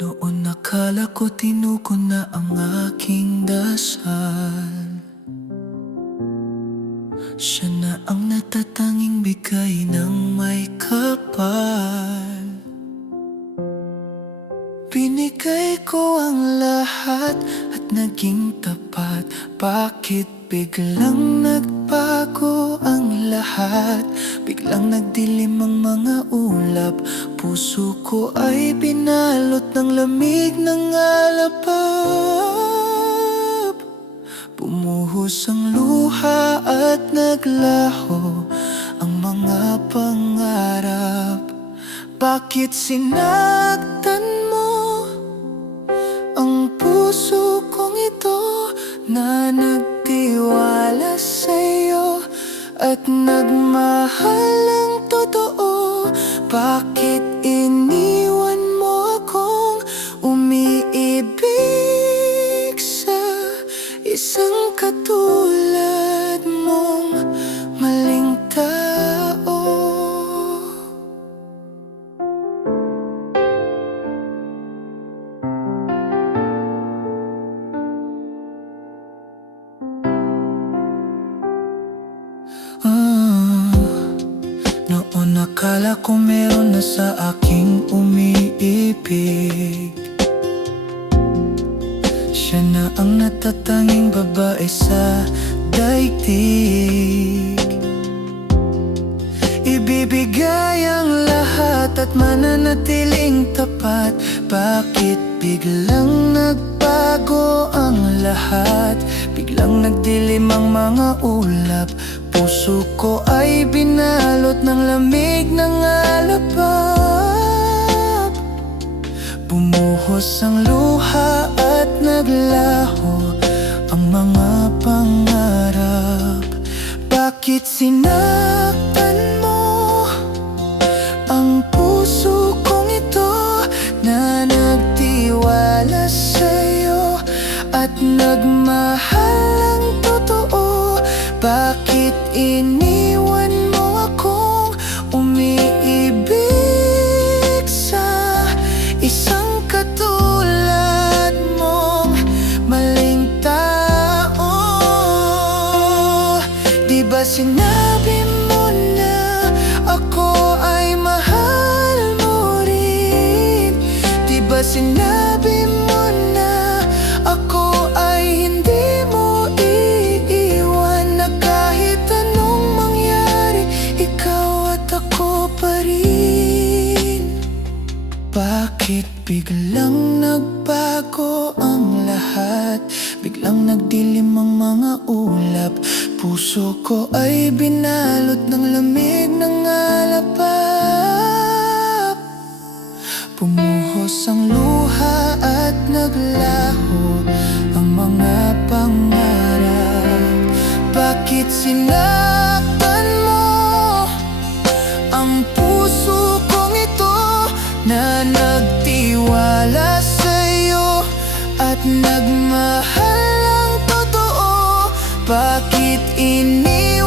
Noon akala ko tinuko na ang aking dasal. Siya na ang natatanging bigay ng may kapal. Binigay ko ang lahat at naging tapat. Bakit biglang nagbago ang lahat? Biglang nagdilim ang mga ulap. Puso ko ay binalot ng lamig ng alapap. Bumuhos ang luha at naglaho ang mga pangarap. Bakit sinaktan mo ang puso kong ito na nagtiwala sa'yo at nagmahal ng totoo? Bakit iniwan mo akong umiibig sa isang katulad mong maling tao? Noon akala ko meron na sa aking umiibig. Siya na ang natatanging babae sa daigdig. Ibibigay ang lahat at mananatiling tapat. Bakit biglang nagbago ang lahat? Biglang nagdilim ang mga ulap. Puso ko ay binalot ng lamig ng alapap. Bumuhos ang luha at naglaho ang mga pangarap. Bakit sinaktan mo ang puso kong ito na nagtiwala sa'yo at nagmahal ng totoo? Bakit iniwan mo akong umiibig sa isang katulad mong maling tao? Di ba sinabi mo na ako ay mahal mo rin? Di ba sinabi mo na ako ay hindi mo iiwan? Na kahit anong mangyari, ikaw at ako pa rin. Bakit biglang nagbago ang lahat? Biglang nagdilim ang mga ulap. Puso ko ay binalot ng lamig ng alapap. Bumuhos ang luha at naglaho ang mga pangarap. Bakit sinaktan mo ang puso kong ito na nagtiwala sa'yo at nagmahal ng totoo? Bakit iniwan